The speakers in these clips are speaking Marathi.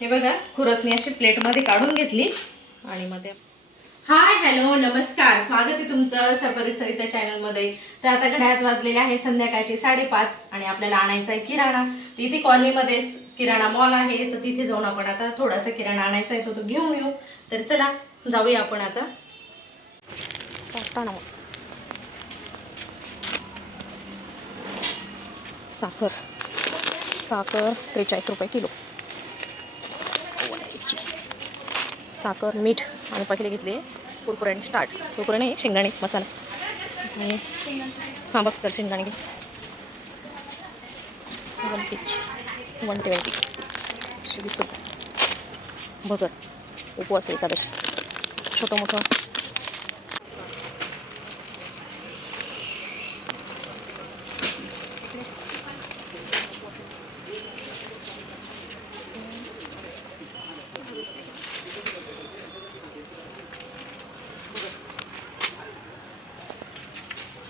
हे बघा खुरसणी अशी प्लेटमध्ये काढून घेतली आणि मग ते हाय हॅलो नमस्कार. स्वागत आहे तुमचं सपरित सरिता चॅनलमध्ये. तर आता घड्याळात वाजलेले आहे संध्याकाळचे साडेपाच आणि आपल्याला आणायचा आहे किराणा. इथे कॉलनीमध्येच किराणा मॉल आहे. तर तिथे जाऊन आपण आता थोडासा किराणा आणायचा आहे तो तो घेऊन येऊ. तर चला जाऊया आपण आता. साखर. साखर त्रेचाळीस रुपये किलो. साखर मीठ आणि पहिले घेतले. कुरकुऱ्याने स्टार्ट कुरकुरे नाही शेंगदाणे मसाला. आणि हां बघ चल शेंगदाणे घे. वन टीच वन ट्वेंटी वीस रुपये भगर उपवास एकादशी. छोटं मोठं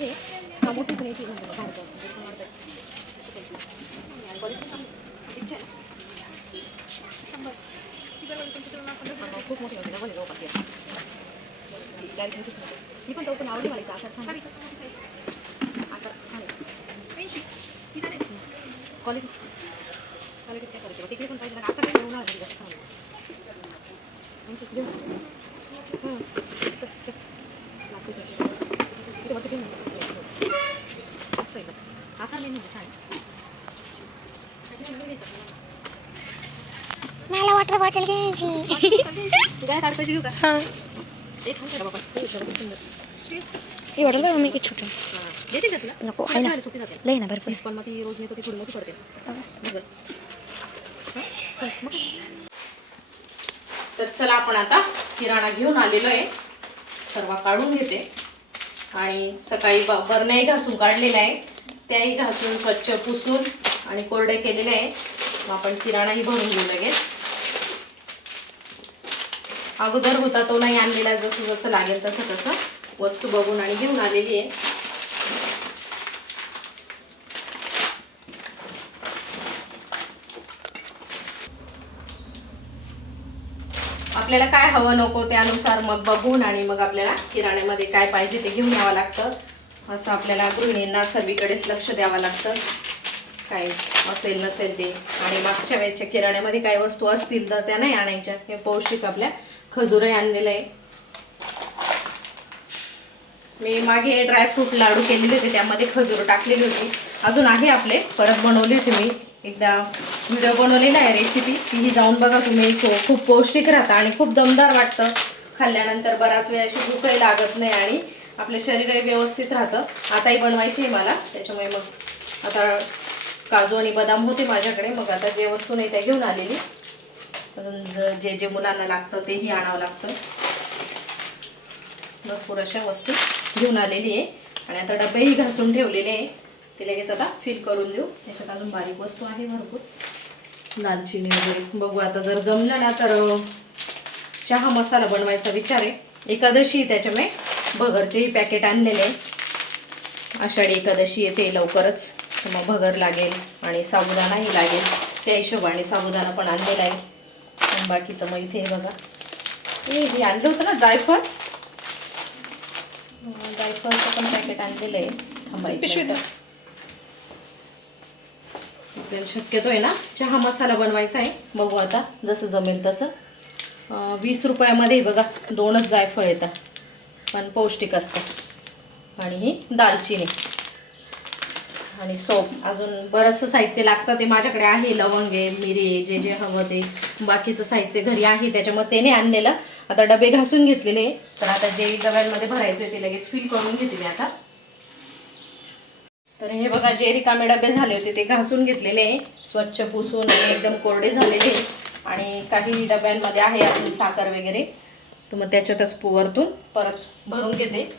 आहे हा मोठीच नाही ती खूप मोठी होती ना बोले जवळपास ये. मी पण तो पण आवडली मला आकार छान आहे. आकार छान आहे. क्वालिटी क्वालिटी काय करायची बा? तिकडे पण पाहिजे ना आकार नाही बनवणार आहे जास्त छान आहे. ऐंशी देऊ. हं. चल, चल. लागते त्याची. इथे बघ किती मोठं. मस्त आहे बघ. आकार नाही म्हणजे छान आहे. मला वॉटर बॉटल घ्यायची हा बॉटल बघ मी किती छोटी. देते का तुला नको आहे ना ना भरपूर पण मग ती रोज नेतो ती थोडी मोठी पडते बरोबर. हां? चल, मग काय? तर चला आपण आता किराणा घेऊन आलेलो आहे सर्व काढून घेते आणि सकाळी ब बरण्याही घासून काढलेल्या आहे त्याही घासून स्वच्छ पुसून आणि कोरडे केलेले आहे मग आपण किराणाही भरून घेऊ लगेच अगोदर होता तो नाही आणलेला जसं जसं लागेल तसं तसं वस्तू बघून आणि घेऊन आलेली आहे. आपल्याला काय हवं नको त्यानुसार मग बघून आणि मग आपल्याला किराण्यामध्ये काय पाहिजे ते घेऊन यावं लागतं. असं आपल्याला गृहिणींना सर्वीकडेच लक्ष द्यावं लागतं. काय असेल नसेल ते. आणि मागच्या वेळेच्या किराण्यामध्ये काही वस्तू असतील तर त्या नाही आणायच्या. हे पौष्टिक आपल्या खजुरही आणलेलं आहे. मी मागे ड्रायफ्रूट लाडू केलेले होते त्यामध्ये खजूर टाकलेली होती. अजून आहे आपले परत बनवली होती मी. एकदा व्हिडिओ बनवलेला आहे रेसिपी तीही जाऊन बघा तुम्ही. खूप पौष्टिक राहतं आणि खूप दमदार वाटतं. खाल्ल्यानंतर बराच वेळ अशी भूकही लागत नाही आणि आपलं शरीरही व्यवस्थित राहतं. आताही बनवायची आहे मला त्याच्यामुळे मग आता काजू आणि बदाम होते माझ्याकडे. मग आता जे वस्तू नाही त्या घेऊन आलेली. म्हणून जे जे मुलांना लागतं तेही आणावं लागतं. भरपूर अशा वस्तू घेऊन आलेली आहे. आणि आता डबेही घासून ठेवलेले आहे. ते लगेच आता फिल करून देऊ. त्याच्यात अजून बारीक वस्तू आहे भरपूर. दालचिनी वगैरे. बघू आता जर जमलं ना तर चहा मसाला बनवायचा विचार आहे. एकादशी त्याच्यामुळे भगरचेही पॅकेट आणलेले आहे. आषाढी एकादशी येते लवकरच. मग भगर लागेल आणि साबुदाणाही लागेल. त्या हिशोबाने साबुदाणा पण आणलेला आहे. आणि बाकीचं मग इथे हे बघा. हे हे आणलं होतं ना जायफळ अं, जायफळचं पण पॅकेट आणलेलं आहे. थांबा. आपल्याला शक्यतो आहे ना चहा मसाला बनवायचा आहे. बघू आता जसं जमेल तसं. वीस रुपयामध्ये बघा दोनच जायफळ येतात. पण पौष्टिक असतं. आणि ही दालचिनी. आणि सोप. अजून बरंचसं साहित्य लागतं ते माझ्याकडे आहे. लवंग आहे मिरी जे जे हवं ते. बाकीचं साहित्य घरी आहे त्याच्यामुळे त्याने आणलेलं. आता डबे घासून घेतलेले. तर आता जे डब्यांमध्ये भरायचे ते लगेच फिल करून घेते मी आता. तर हे बघा जे रिकामे डबे झाले होते ते घासून घेतलेले. स्वच्छ पुसून एकदम कोरडे झालेले. आणि काही डब्यांमध्ये आहे अजून साखर वगैरे. तर मग त्याच्यातच पु- वरतून परत भरून घेते.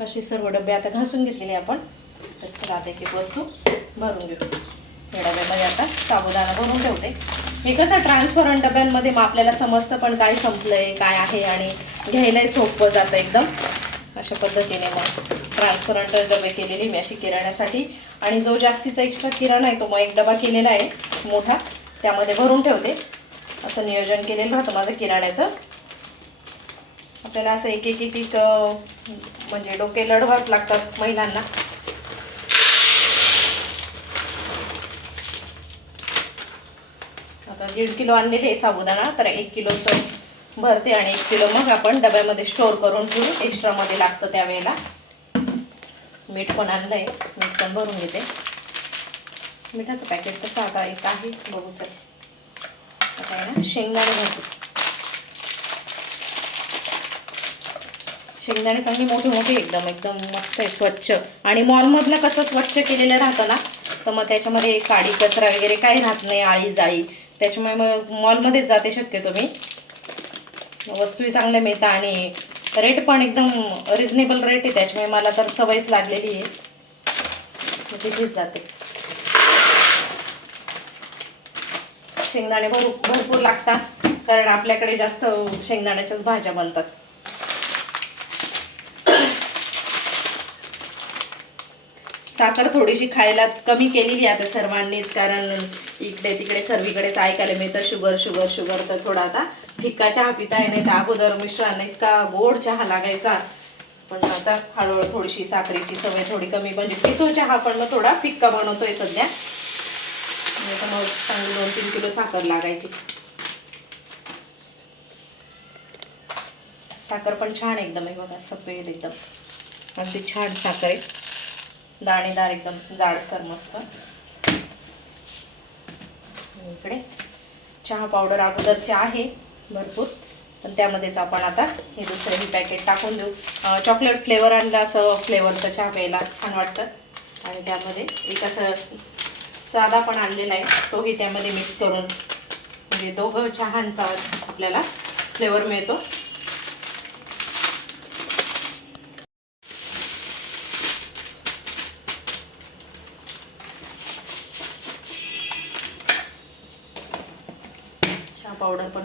असे सर्व डबे आता घासून घेतलेले आपण. तर चला आता एक वस्तू भरून घेऊ. या डब्यामध्ये आता साबुदाणा भरून ठेवते. मी कसं ट्रान्सपरंट डब्यांमध्ये मग आपल्याला समजतं पण काय संपलंय काय आहे आणि घ्यायलाही सोपं जातं एकदम. अशा पद्धतीने मग ट्रान्सपरंट डबे केलेले मी अशी किराण्यासाठी. आणि जो जास्तीचा एक्स्ट्रा किराणा आहे तो मग एक डबा केलेला आहे मोठा. त्यामध्ये भरून ठेवते. असं नियोजन केलेलं राहतं माझं किराण्याचं. आपल्याला असं एक एक एक एक म्हणजे डोके लढवाच लागतात महिलांना. दीड किलो आणलेले आहे साबुदाणा तर एक किलोचं भरते आणि एक किलो मग आपण डब्यामध्ये स्टोअर करून ठेवू एक्स्ट्रामध्ये लागतं त्यावेळेला. मीठ पण आणलं आहे मीठ पण भरून घेते. मिठाचं पॅकेट कसं आता एक आहे बघूच आता आहे ना शेंगदाणे घालते. शेंगदाणे चांगली मोठे मोठे एकदम एकदम मस्त आहे स्वच्छ. आणि मॉलमधलं कसं स्वच्छ केलेलं राहतं ना तर मग त्याच्यामध्ये काडी कचरा वगैरे काही राहत नाही आळी जाळी त्याच्यामुळे मग मॉलमध्येच जाते शक्यतो मी. वस्तूही चांगल्या मिळतात आणि रेट पण एकदम रिजनेबल रेट आहे त्याच्यामुळे मला तर सवयच लागलेली आहे. तिथेच जाते. शेंगदाणे भरू भरपूर लागतात कारण आपल्याकडे जास्त शेंगदाण्याच्याच भाज्या बनतात. साखर थोडीशी खायला कमी केलेली आहे आता सर्वांनीच कारण इकडे तिकडे सर्वीकडेच ऐकायला मिळतं. शुगर शुगर शुगर तर थोडा आता फिक्का चहा पिता नाही तर अगोदर मिश्रांना इतका गोड चहा लागायचा. पण आता हळूहळू थोडीशी साखरेची सवय थोडी कमी म्हणजे पितो चहा पण मग थोडा फिक्का बनवतोय सध्या. नाही तर मग चांगली दोन तीन किलो साखर लागायची. साखर पण छान एकदम आहे बघा सफेद एकदम. अगदी छान साखर आहे. दाणेदार एकदम जाडसर मस्त. इकडे चहा पावडर अगोदरची आहे भरपूर पण त्यामध्येच आपण आता हे दुसरं ही पॅकेट टाकून देऊ. चॉकलेट फ्लेवर आणलं असं फ्लेवरचं चहा प्यायला छान वाटतं. आणि त्यामध्ये एक असं साधा पण आणलेला आहे तोही त्यामध्ये मिक्स करून. म्हणजे दोघं चहांचा आपल्याला फ्लेवर मिळतो.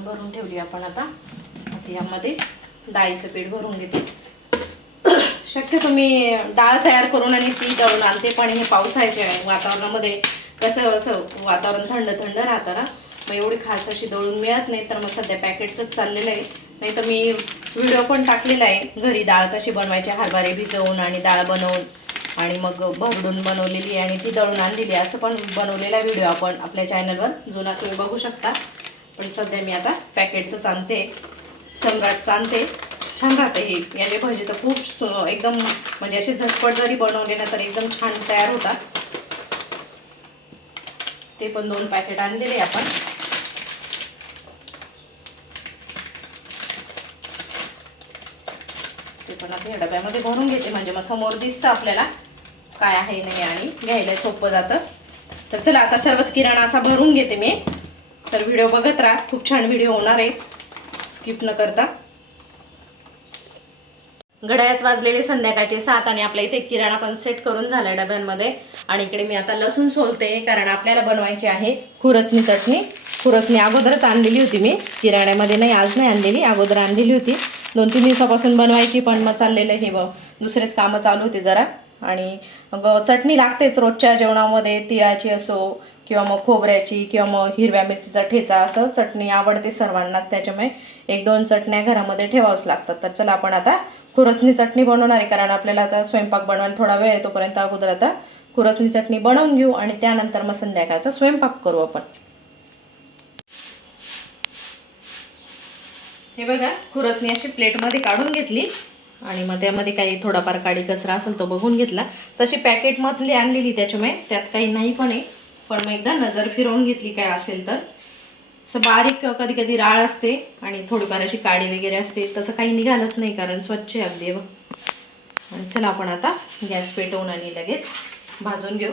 भरून ठेवली आपण आता. आता यामध्ये डाळीचं पीठ भरून घेते. शक्यतो मी डाळ तयार करून आणि ती दळून आणते पण हे पावसाळ्याच्या वातावरणामध्ये कसं असं वातावरण थंड थंड राहतं ना मग एवढी खास अशी दळून मिळत नाही तर मग सध्या पॅकेटचंच चाललेलं आहे. नाही तर मी व्हिडिओ पण टाकलेला आहे घरी डाळ कशी बनवायची हरभरे भिजवून आणि डाळ बनवून आणि मग भरडून बनवलेली आहे आणि ती दळून आणलेली असं पण बनवलेला व्हिडिओ आपण आपल्या चॅनलवर जुना तुम्ही बघू शकता. पण सध्या मी आता पॅकेटचं चांदते सम्राट चांदते. छान राहते हे. याने भजी तर खूप एकदम म्हणजे असे झटपट जरी बनवले ना तर एकदम छान तयार होतात. ते पण दोन पॅकेट आणलेले आपण. ते पण आता या डब्यामध्ये भरून घेते. म्हणजे मग समोर दिसतं आपल्याला काय आहे नाही आणि घ्यायला सोपं जातं. तर चला आता सर्वच किराणा असा भरून घेते मी. तर व्हिडिओ बघत राहा. खूप छान व्हिडिओ होणार आहे. स्किप न करता. घड्याळ्यात वाजलेले संध्याकाळचे सात आणि आपल्या इथे किराणा पण सेट करून झाला डब्यांमध्ये. आणि इकडे मी आता लसूण सोलते कारण आपल्याला बनवायची आहे खुरचणी चटणी. खुरचणी अगोदरच आणलेली होती मी. किराण्यामध्ये नाही आज नाही आणलेली अगोदर आणलेली होती. दोन तीन दिवसापासून बनवायची पण मग चाललेलं हे ब दुसरेच कामं चालू होते जरा. आणि मग चटणी लागतेच रोजच्या जेवणामध्ये तिळाची असो किंवा मग खोबऱ्याची किंवा मग हिरव्या मिरचीचा ठेचा असं चटणी आवडते सर्वांनाच. त्याच्यामुळे एक दोन चटण्या घरामध्ये ठेवावंच लागतात. तर चला आपण आता खुरसणी चटणी बनवणार आहे. कारण आपल्याला आता स्वयंपाक बनवायला थोडा वेळ आहे तोपर्यंत अगोदर आता खुरसणी चटणी बनवून घेऊ आणि त्यानंतर मग संध्याकाळचा स्वयंपाक करू आपण. हे बघा खुरसणी अशी प्लेटमध्ये काढून घेतली. आणि मग त्यामध्ये काही थोडाफार काडी कचरा असेल तो बघून घेतला. तशी पॅकेटमधली आणलेली त्याच्यामुळे त्यात काही नाही पण आहे. पण मग एकदा नजर फिरवून घेतली काय असेल तर. असं बारीक कधी कधी राळ असते आणि थोडीफार अशी काडी वगैरे असते. तसं काही निघालंच नाही कारण स्वच्छ आहे अगदी बघ. आणि चला आपण आता गॅस पेटवून आणि लगेच भाजून घेऊ.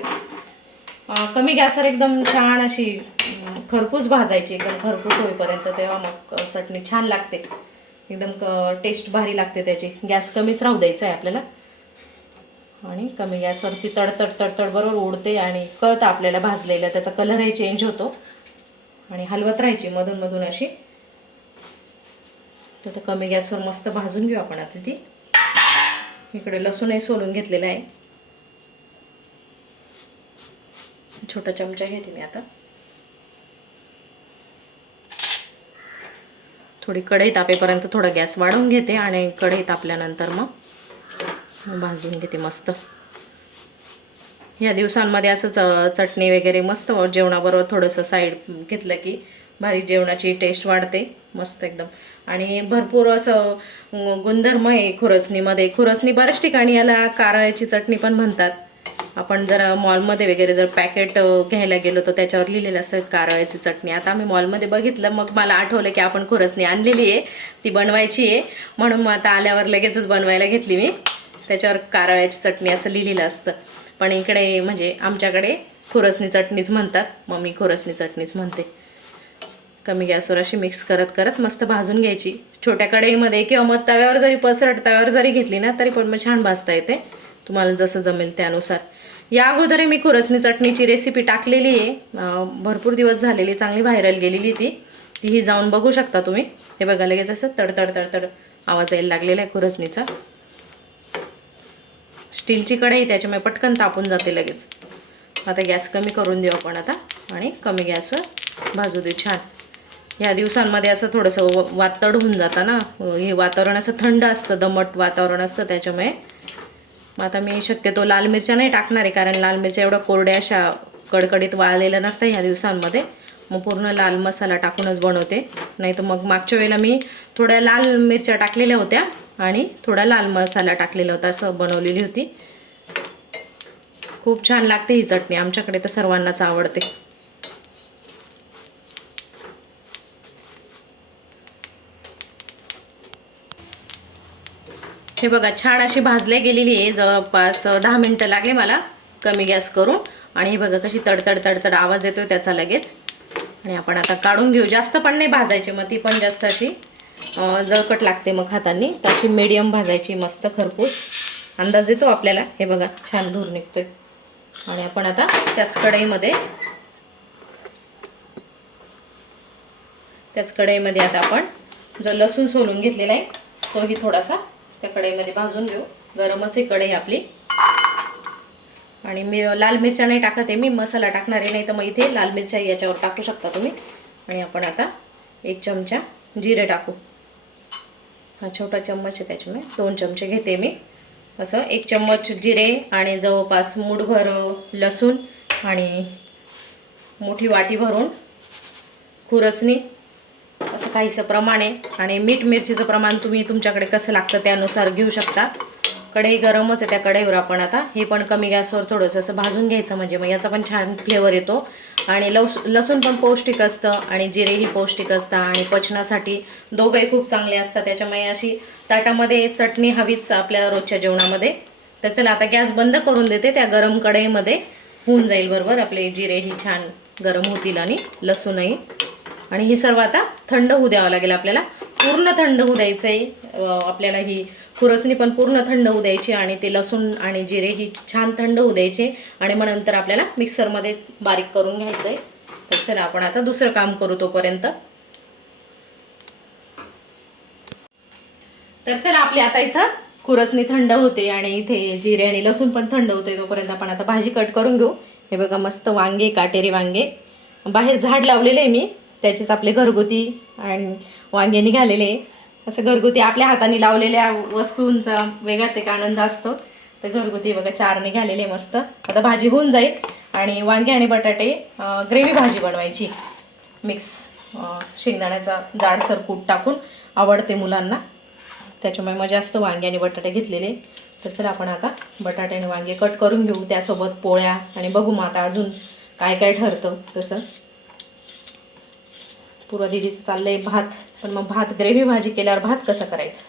कमी गॅसवर एकदम छान अशी खरपूस भाजायची. एकदम खरपूस होईपर्यंत तेव्हा मग चटणी छान लागते. एकदम क टेस्ट भारी लागते त्याची. गॅस कमीच राहू द्यायचा आहे आपल्याला. आणि कमी गॅसवरती तडतड तडतड बरोबर उडते आणि कळतं आपल्याला भाजलेलं. त्याचा कलरही चेंज होतो. आणि हलवत राहायची मधून मधून अशी. तर आता कमी गॅसवर मस्त भाजून घेऊ आपण आता ती. इकडे लसूणही सोलून घेतलेलं आहे. छोटा चमचा घेते मी आता. थोडी कढई तापेपर्यंत थोडा गॅस वाढवून घेते आणि कढई तापल्यानंतर मग भाजून घेते मस्त. या दिवसांमध्ये असं चटणी वगैरे मस्त जेवणाबरोबर थोडंसं साईड घेतलं की भारी जेवणाची टेस्ट वाढते मस्त एकदम. आणि भरपूर असं गुणधर्म आहे खुरसणीमध्ये. खुरसणी बऱ्याच ठिकाणी याला कारळ्याची चटणी पण म्हणतात. आपण जर मॉलमध्ये वगैरे जर पॅकेट घ्यायला गेलो तर त्याच्यावर लिहिलेलं असतं कारळ्याची चटणी. आता आम्ही मॉलमध्ये बघितलं मग मला आठवलं की आपण खुरसणी आणलेली आहे. ती बनवायची आहे. म्हणून मग आता आल्यावर लगेचच बनवायला घेतली मी. त्याच्यावर कारळ्याची चटणी असं लिहिलेलं असतं. पण इकडे म्हणजे आमच्याकडे खुरसणी चटणीच म्हणतात. मग मी खुरसणी चटणीच म्हणते. कमी गॅसवर अशी मिक्स करत करत मस्त भाजून घ्यायची. छोट्या कढईमध्ये किंवा मग तव्यावर जरी पसरट तव्यावर जरी घेतली ना तरी पण मग छान भाजता येते. तुम्हाला जसं जमेल त्यानुसार. या अगोदर मी खुरसणी चटणीची रेसिपी टाकलेली आहे. भरपूर दिवस झालेली चांगली व्हायरल गेलेली ती. तीही जाऊन बघू शकता तुम्ही. हे बघा लगेच असं तडतड तडतड आवाज यायला लागलेला आहे खुरसणीचा. स्टीलची कढई त्याच्यामुळे पटकन तापून जाते लगेच. आता गॅस कमी करून देऊ आपण आता आणि कमी गॅसवर भाजू देऊ छान. ह्या दिवसांमध्ये असं थोडंसं व- वातड होऊन जातं ना. हे वातावरण असं थंड असतं दमट वातावरण असतं त्याच्यामुळे मग आता मी शक्यतो लाल मिरच्या नाही टाकणार आहे कारण लाल मिरच्या एवढ्या कोरड्या अशा कडकडीत वाळलेल्या नसतं ह्या दिवसांमध्ये. मग पूर्ण लाल मसाला टाकूनच बनवते. नाही तर मग मागच्या वेळेला मी थोड्या लाल मिरच्या टाकलेल्या होत्या आणि थोडा लाल मसाला टाकलेला होता असं बनवलेली होती. खूप छान लागते ही चटणी आमच्याकडे तर सर्वांनाच आवडते. हे बघा छान अशी भाजले गेलेली आहे. जवळपास दहा मिनटं लागले मला कमी गॅस करून. आणि हे बघा कशी तडतड तडतड आवाज येतोय त्याचा लगेच. आणि आपण आता काढून घेऊ. जास्त पण नाही भाजायची मग ती पण जास्त अशी जळकट लागते मग हातांनी. तशी मीडियम भाजायची मस्त खरपूस. अंदाज येतो आपल्याला. हे बघा छान धूर निघतोय. आणि आपण आता त्याच कढईमध्ये त्याच कढईमध्ये आता आपण जो लसूण सोलून घेतलेला आहे तोही थोडासा त्या कढईमध्ये भाजून घेऊ. गरमच आहे कढई आपली. आणि मी लाल मिरच्या नाही टाकत आहे मी मसाला टाकणार आहे नाही तर मग इथे लाल मिरच्या याच्यावर टाकू शकता तुम्ही. आणि आपण आता एक चमचा जिरे टाकू. हा छोटा चम्मच आहे त्याच्यामुळे दोन चमचे घेते मी. असं एक चम्मच जिरे आणि जवळपास मूठभर लसूण आणि मोठी वाटी भरून खुरसणी काहीसं प्रमाण आहे आणि मीठ मिरचीचं प्रमाण तुम्ही तुमच्याकडे कसं लागतं त्यानुसार घेऊ शकता. कढई गरमच आहे त्या कढईवर आपण आता. हे पण कमी गॅसवर थोडंसं असं भाजून घ्यायचं म्हणजे मग याचा पण छान फ्लेवर येतो. आणि लस लसूण पण पौष्टिक असतं आणि जिरेही पौष्टिक असतं आणि पचनासाठी दोघंही खूप चांगले असतात. त्याच्यामुळे अशी ताटामध्ये चटणी हवीच आपल्या रोजच्या जेवणामध्ये. तर चला आता गॅस बंद करून देते. त्या गरम कढईमध्ये होऊन जाईल बरोबर. आपले जिरेही छान गरम होतील आणि लसूणही. आणि हे सर्व आता थंड होऊ द्यावं लागेल आपल्याला. पूर्ण थंड होऊ द्यायचं आहे आपल्याला ही खुरसणी पण पूर्ण थंड होऊ द्यायची आणि ते लसूण आणि जिरे ही छान थंड होऊ द्यायचे. आणि मग नंतर आपल्याला मिक्सरमध्ये बारीक करून घ्यायचं आहे तर चला आपण आता दुसरं काम करू तोपर्यंत. तर चला आपली आता इथं खुरसणी थंड होते आणि इथे जिरे आणि लसूण पण थंड होते तोपर्यंत आपण आता भाजी कट करून घेऊ. हे बघा मस्त वांगे काटेरी वांगे. बाहेर झाड लावलेले आहे मी. त्याचेच आपले घरगुती आणि वांगे निघालेले असं घरगुती आपल्या हाताने लावलेल्या वस्तूंचा वेगळाच एक आनंद असतो. तर घरगुती बघा चार निघालेले मस्त. आता भाजी होऊन जाईल आणि वांगे आणि बटाटे ग्रेव्ही भाजी बनवायची. मिक्स शेंगदाण्याचा जाडसर कूट टाकून आवडते मुलांना. त्याच्यामुळे मग जास्त वांगे आणि बटाटे घेतलेले. तर चला आपण आता बटाटे आणि वांगे कट करून घेऊ. त्यासोबत पोळ्या आणि बघू मग आता अजून काय काय ठरतं तसं. पूर्वा दिदीचं आहे भात. पण मग भात ग्रेव्ही भाजी केल्यावर भात कसं करायचं?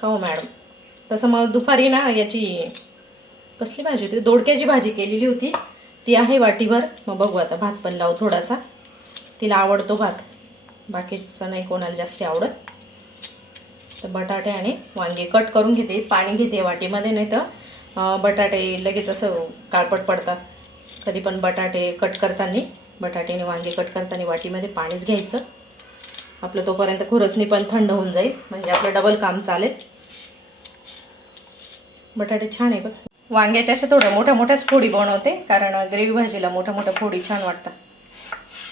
का हो मॅडम? तसं मग दुपारी ना याची कसली भाजी होती? दोडक्याची भाजी केलेली होती. ती आहे वाटीभर मग बघू आता भात पण लावू थोडासा. तिला आवडतो भात. बाकीचं नाही कोणाला जास्त आवडत. तर बटाटे आणि वांगे कट करून घेते. पाणी घेते वाटीमध्ये नाही तर बटाटे लगेच असं काळपट पडतात. कधी पण बटाटे कट करताना बटाटे आणि वांगे कट करताना वाटीमध्ये पाणीच घ्यायचं. आपलं तोपर्यंत खुरसणी पण थंड होऊन जाईल. म्हणजे आपलं डबल काम चालेल. बटाटे छान आहे बघ. वांग्याच्या अशा थोड्या मोठ्या मोठ्याच फोडी बनवते कारण ग्रेव्ही भाजीला मोठ्या मोठ्या फोडी छान वाटतात.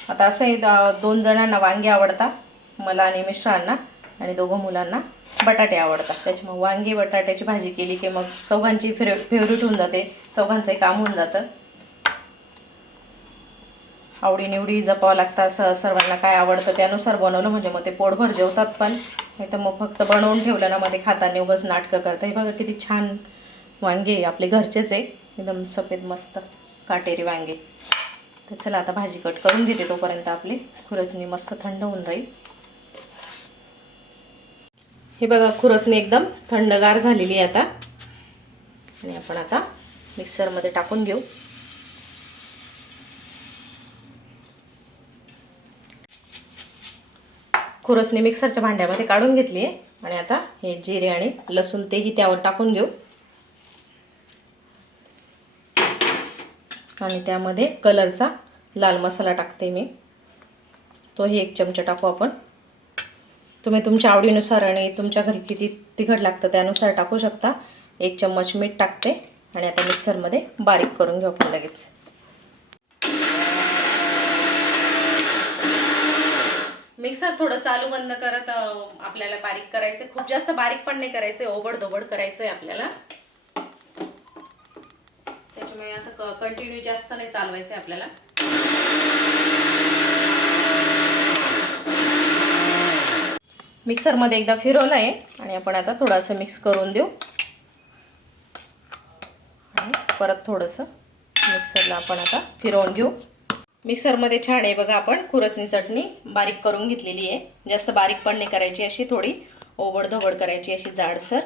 आता असं आहे द- दोन जणांना वांगे आवडतात. मला आणि मिस्टरांना आणि दोघं मुलांना बटाटे आवडतात. त्याच्यामुळे वांगी बटाट्याची भाजी केली की मग चौघांची फेव फेवरेट होऊन जाते. चौघांचंही काम होऊन जातं. आवडीनिवडी जपावं लागतं असं सर्वांना काय आवडतं त्यानुसार बनवलं. म्हणजे मग ते पोटभर जेवतात पण. नाही तर मग फक्त बनवून ठेवलं ना मग ते खाताना उगाच नाटकं करतं हे बघा किती छान वांगे आहे. आपले घरचेच आहे. एकदम सफेद मस्त काटेरी वांगे. तर चला आता भाजी कट करून घेते तोपर्यंत आपली. खुरसणी मस्त थंड होऊन राहील. हे बघा खुरसणी एकदम थंडगार झालेली आहे आता. आणि आपण आता मिक्सरमध्ये टाकून घेऊ. खुरसणी मिक्सरच्या भांड्यामध्ये काढून घेतली आहे. आणि आता हे जिरे आणि लसूण तेही त्यावर टाकून घेऊ. आणि त्यामध्ये कलरचा लाल मसाला टाकते मी. तोही एक चमचा टाकू आपण. तुम्ही तुमच्या आवडीनुसार आणि तुमच्या घरी किती तिखट लागतं त्यानुसार टाकू शकता. एक चम्मच मीठ टाकते आणि आता मिक्सरमध्ये बारीक करून घेऊ आपण लगेच. मिक्सर थोडं चालू बंद करत आपल्याला बारीक करायचं खूप जास्त बारीक पण नाही करायचं ओबड धोबड करायचं आहे आपल्याला. त्याच्यामुळे असं कंटिन्यू जास्त नाही चालवायचं आहे आपल्याला. मिक्सरमध्ये एकदा फिरवलं आहे आणि आपण आता थोडंसं मिक्स करून देऊ. आणि परत थोडंसं मिक्सरला आपण आता फिरवून घेऊ. मिक्सरमध्ये छान आहे बघा आपण. खुरचणी चटणी बारीक करून घेतलेली आहे. जास्त बारीक पण नाही करायची अशी थोडी ओबडधोबड करायची अशी जाडसर.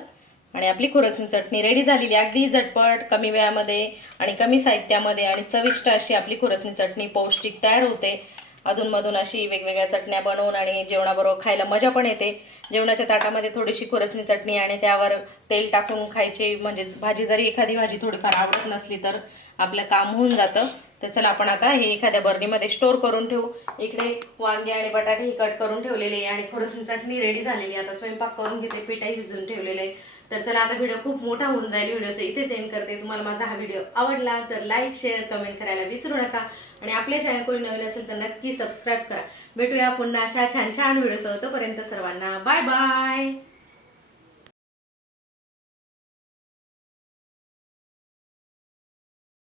आणि आपली खुरसणी चटणी रेडी झालेली आहे. अगदी झटपट कमी वेळामध्ये आणि कमी साहित्यामध्ये आणि चविष्ट अशी आपली खुरसणी चटणी पौष्टिक तयार होते. अधूनमधून अशी वेगवेगळ्या चटण्या बनवून आणि जेवणाबरोबर खायला मजा पण येते. जेवणाच्या ताटामध्ये थोडीशी खुरसणी चटणी आणि त्यावर तेल टाकून खायची म्हणजे भाजी जरी एखादी भाजी थोडीफार आवडत नसली तर आपलं काम होऊन जातं. तर चला आपण आता हे एखाद्या बर्नीमध्ये स्टोर करून ठेवू. इकडे वांगे आणि बटाटे ही कट करून ठेवलेले आहे आणि खुरसणी चटणी रेडी झालेली आहे. आता स्वयंपाक करून घेते पिठाही भिजून ठेवलेले आहे. तर चला आता व्हिडिओ खूप मोठा होऊन जाईल. व्हिडिओचं इथेच एंड करते. तुम्हाला माझा हा व्हिडिओ आवडला तर लाईक शेअर कमेंट करायला विसरू नका. आणि आपल्या चॅनल कोणी नवीन असेल तर नक्की सबस्क्राईब करा. भेटूया पुन्हा अशा छान छान व्हिडिओ तोपर्यंत सर्वांना बाय बाय